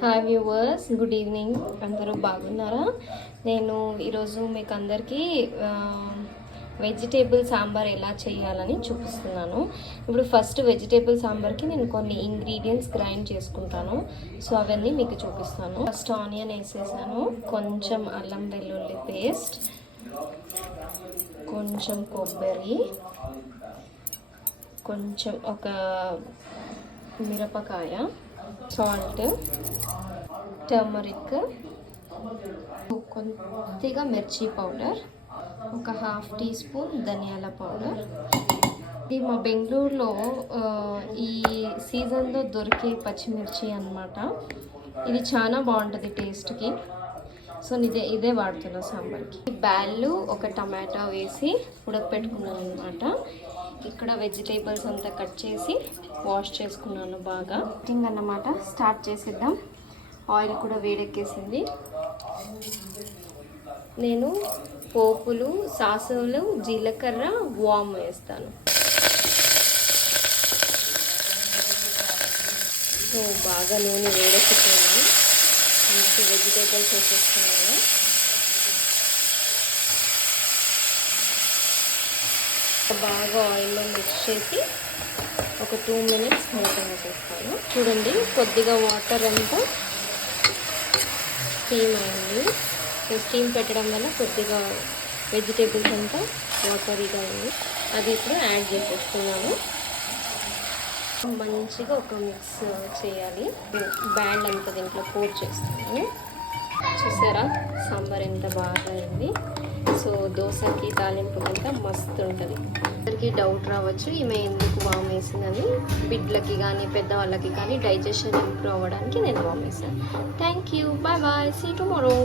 Hi viewers, good evening. అందరూ బాగున్నారా? నేను ఈరోజు మీకు అందరికీ వెజిటేబుల్ సాంబార్ ఎలా చేయాలని చూపిస్తున్నాను. ఇప్పుడు ఫస్ట్ వెజిటేబుల్ సాంబార్కి నేను కొన్ని ఇంగ్రీడియంట్స్ గ్రైండ్ చేసుకుంటాను. సో అవన్నీ మీకు చూపిస్తాను. ఫస్ట్ ఆనియన్ వేసేసాను, కొంచెం అల్లం వెల్లుల్లి పేస్ట్, కొంచెం కొబ్బరి, కొంచెం ఒక మిరపకాయ, సాల్ట్, టర్మరిక్, కొద్దిగా మిర్చి పౌడర్, ఒక హాఫ్ టీ స్పూన్ ధనియాల పౌడర్. ఇది మా బెంగళూరులో ఈ సీజన్లో దొరికే పచ్చిమిర్చి అన్నమాట. ఇది చాలా బాగుంటుంది టేస్ట్కి. సో ఇదే వాడుతున్నా సాంబార్కి. బ్యాళ్ళు ఒక టమాటా వేసి ఉడకపెట్టుకున్నాను అనమాట. ఇక్కడ వెజిటేబుల్స్ అంతా కట్ చేసి వాష్ చేసుకున్నాను బాగా. కటింగ్ అన్నమాట. స్టార్ట్ చేసేద్దాం. ఆయిల్ కూడా వేడెక్కేసింది. నేను పోపులు, సాసులు, జీలకర్ర, వామ్ వేస్తాను. సో బాగా నూనె వేడెక్కుతుంది. ఇంటి వెజిటేబుల్స్ వేసేస్తున్నాను. బాగా ఆయిల్లో మిక్స్ చేసి ఒక 2 minutes మూత వేసేస్తాను. చూడండి, కొద్దిగా వాటర్ అంతా స్టీమ్ అయింది. సో స్టీమ్ పెట్టడం వల్ల కొద్దిగా వెజిటేబుల్స్ అంతా వాటరీగా ఉంది. అది ఇప్పుడు యాడ్ చేసేస్తున్నాను. మంచిగా ఒక మిక్స్ చేయాలి. బ్యాండ్ అంతా దీంట్లో పోర్ చేస్తున్నాను. చూసారా సాంబార్ ఎంత బాగా అయింది. సో దోశకి తాలింపు అంతా మస్తు ఉంటుంది. అందరికీ డౌట్ రావచ్చు, ఈమె ఎందుకు వామ్ వేసిందని. బిడ్లకి కానీ పెద్దవాళ్ళకి కానీ డైజెషన్ ఇంప్రూవ్ అవ్వడానికి నేను వామ్ వేసాను. Thank you, bye bye, see tomorrow.